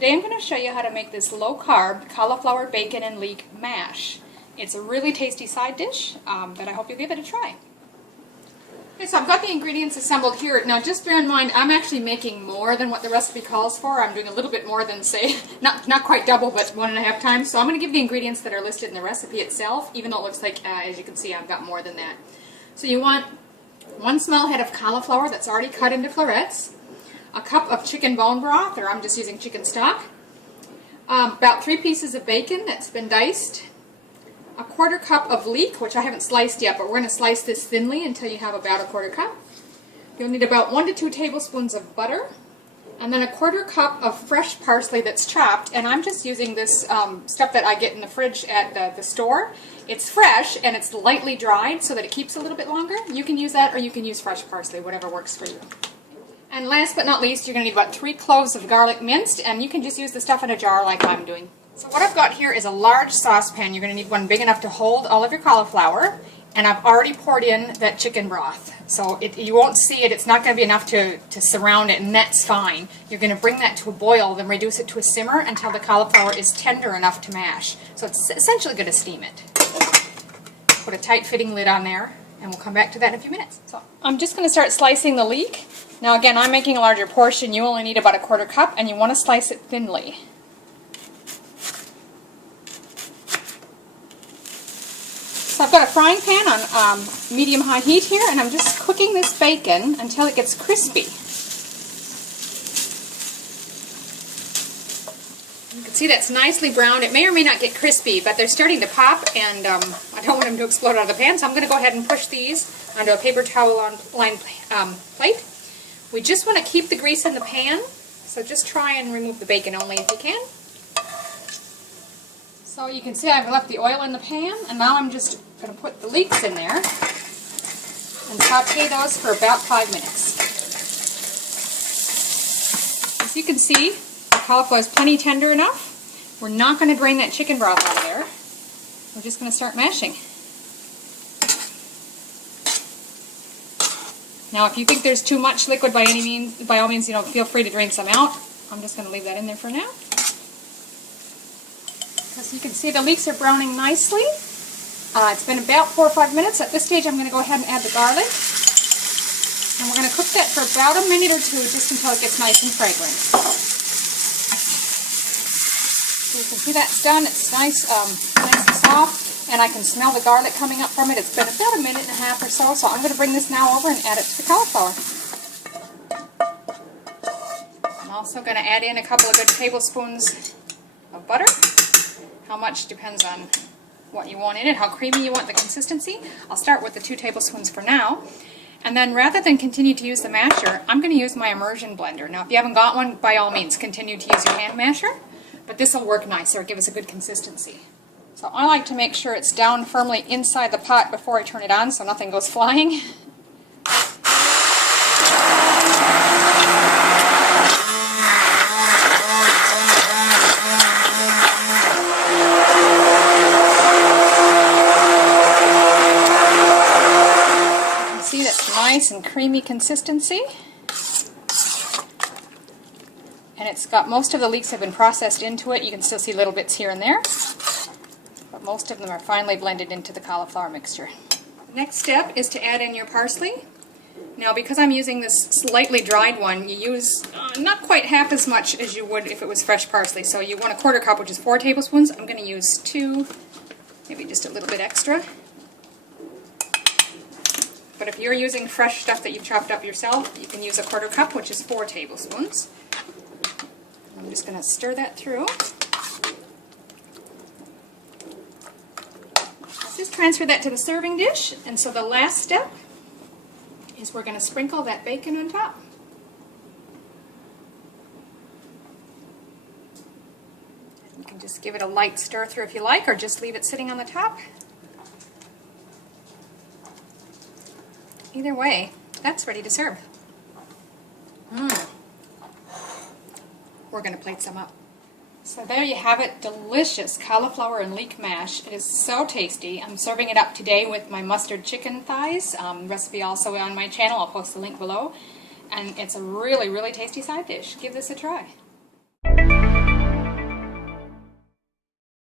Today I'm going to show you how to make this low-carb cauliflower, bacon, and leek mash. It's a really tasty side dish that I hope you'll give it a try. Okay, so I've got the ingredients assembled here. Now just bear in mind, I'm actually making more than what the recipe calls for. I'm doing a little bit more than, say, not quite double, but 1.5 times. So I'm going to give the ingredients that are listed in the recipe itself, even though it looks like, as you can see, I've got more than that. So you want 1 small head of cauliflower that's already cut into florets, a cup of chicken bone broth, or I'm just using chicken stock, about 3 pieces of bacon that's been diced, a 1/4 cup of leek, which I haven't sliced yet, but we're going to slice this thinly until you have about a 1/4 cup. You'll need about 1 to 2 tablespoons of butter, and then a 1/4 cup of fresh parsley that's chopped, and I'm just using this stuff that I get in the fridge at the store. It's fresh and it's lightly dried so that it keeps a little bit longer. You can use that or you can use fresh parsley, whatever works for you. And last but not least, you're going to need about 3 cloves of garlic minced, and you can just use the stuff in a jar like I'm doing. So what I've got here is a large saucepan. You're going to need one big enough to hold all of your cauliflower, and I've already poured in that chicken broth. So you won't see it, it's not going to be enough to surround it, and that's fine. You're going to bring that to a boil, then reduce it to a simmer until the cauliflower is tender enough to mash. So it's essentially going to steam it. Put a tight fitting lid on there, and we'll come back to that in a few minutes. So I'm just going to start slicing the leek. Now again, I'm making a larger portion. You only need about a 1/4 cup, and you want to slice it thinly. So I've got a frying pan on medium-high heat here, and I'm just cooking this bacon until it gets crispy. You can see that's nicely browned. It may or may not get crispy, but they're starting to pop, and I don't want them to explode out of the pan, so I'm going to go ahead and push these onto a paper towel-lined plate. We just want to keep the grease in the pan, so just try and remove the bacon only if you can. So you can see I've left the oil in the pan, and now I'm just going to put the leeks in there and saute those for about 5 minutes. As you can see, the cauliflower is plenty tender enough. We're not going to drain that chicken broth out of there. We're just going to start mashing. Now, if you think there's too much liquid by all means, feel free to drain some out. I'm just going to leave that in there for now. As you can see, the leeks are browning nicely. It's been about 4 or 5 minutes. At this stage, I'm going to go ahead and add the garlic. And we're going to cook that for about a minute or two, just until it gets nice and fragrant. So you can see that's done. It's nice, nice and soft. And I can smell the garlic coming up from it. It's been about a minute and a half or so, so I'm going to bring this now over and add it to the cauliflower. I'm also going to add in a couple of good tablespoons of butter. How much depends on what you want in it, how creamy you want the consistency. I'll start with the 2 tablespoons for now. And then rather than continue to use the masher, I'm going to use my immersion blender. Now if you haven't got one, by all means continue to use your hand masher, but this will work nicer, give us a good consistency. So I like to make sure it's down firmly inside the pot before I turn it on so nothing goes flying. You can see that's nice and creamy consistency. And it's got, most of the leeks have been processed into it. You can still see little bits here and there. But most of them are finely blended into the cauliflower mixture. The next step is to add in your parsley. Now because I'm using this slightly dried one, you use not quite half as much as you would if it was fresh parsley. So you want a 1/4 cup, which is 4 tablespoons. I'm going to use 2, maybe just a little bit extra. But if you're using fresh stuff that you've chopped up yourself, you can use a 1/4 cup, which is 4 tablespoons. I'm just going to stir that through. Just transfer that to the serving dish, and so the last step is we're going to sprinkle that bacon on top. You can just give it a light stir through if you like, or just leave it sitting on the top. Either way, that's ready to serve. We're going to plate some up. So there you have it, delicious cauliflower and leek mash. It is so tasty. I'm serving it up today with my mustard chicken thighs. Recipe also on my channel. I'll post the link below. And it's a really, really tasty side dish. Give this a try.